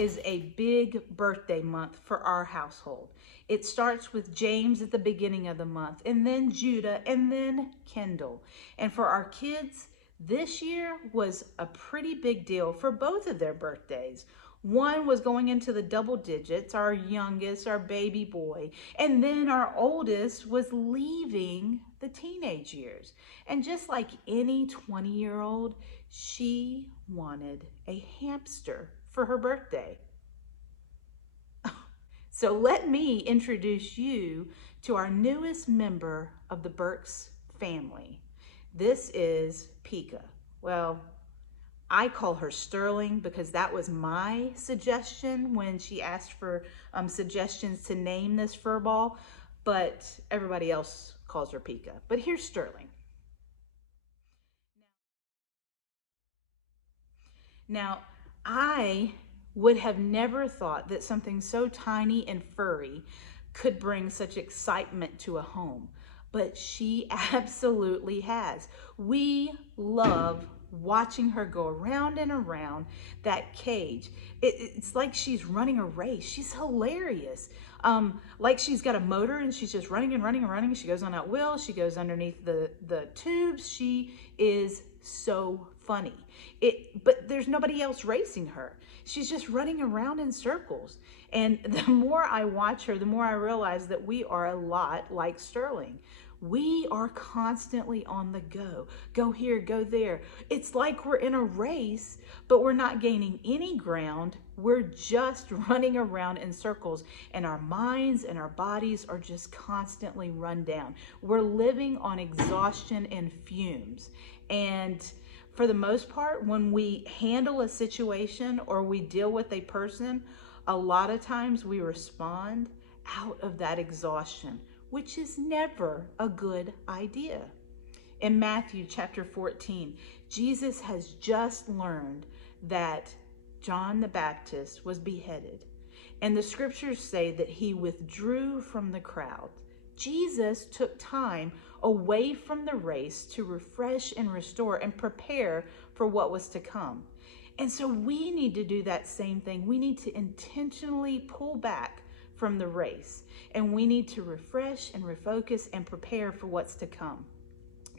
is a big birthday month for our household. It starts with James at the beginning of the month, and then Judah, and then Kendall. And for our kids, this year was a pretty big deal for both of their birthdays. One was going into the double digits, our youngest, our baby boy, and then our oldest was leaving the teenage years. And just like any 20-year-old, she wanted a hamster for her birthday. So let me introduce you to our newest member of the Burks family. This is Pika. Well, I call her Sterling because that was my suggestion when she asked for suggestions to name this fur ball, but everybody else calls her Pika. But here's Sterling. Now, I would have never thought that something so tiny and furry could bring such excitement to a home, but she absolutely has. We love watching her go around and around that cage. It's like she's running a race. She's hilarious. Like she's got a motor and she's just running and running and running. She goes on that wheel. She goes underneath the tubes. She is so funny. But there's nobody else racing her. She's just running around in circles. And the more I watch her, the more I realize that we are a lot like Sterling. We are constantly on the go. Go here, go there. It's like we're in a race, but we're not gaining any ground. We're just running around in circles, and our minds and our bodies are just constantly run down. We're living on exhaustion and fumes. And for the most part, when we handle a situation or we deal with a person, a lot of times we respond out of that exhaustion, which is never a good idea. In Matthew chapter 14, Jesus has just learned that John the Baptist was beheaded. And the scriptures say that he withdrew from the crowd. Jesus took time away from the race to refresh and restore and prepare for what was to come. And so we need to do that same thing. We need to intentionally pull back from the race, and we need to refresh and refocus and prepare for what's to come.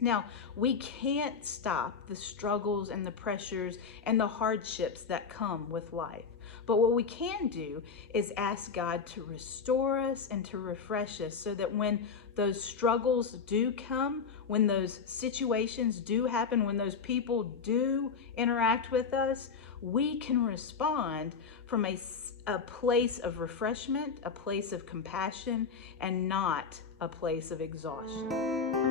Now, we can't stop the struggles and the pressures and the hardships that come with life. But what we can do is ask God to restore us and to refresh us so that when those struggles do come, when those situations do happen, when those people do interact with us, we can respond from a place of refreshment, a place of compassion, and not a place of exhaustion.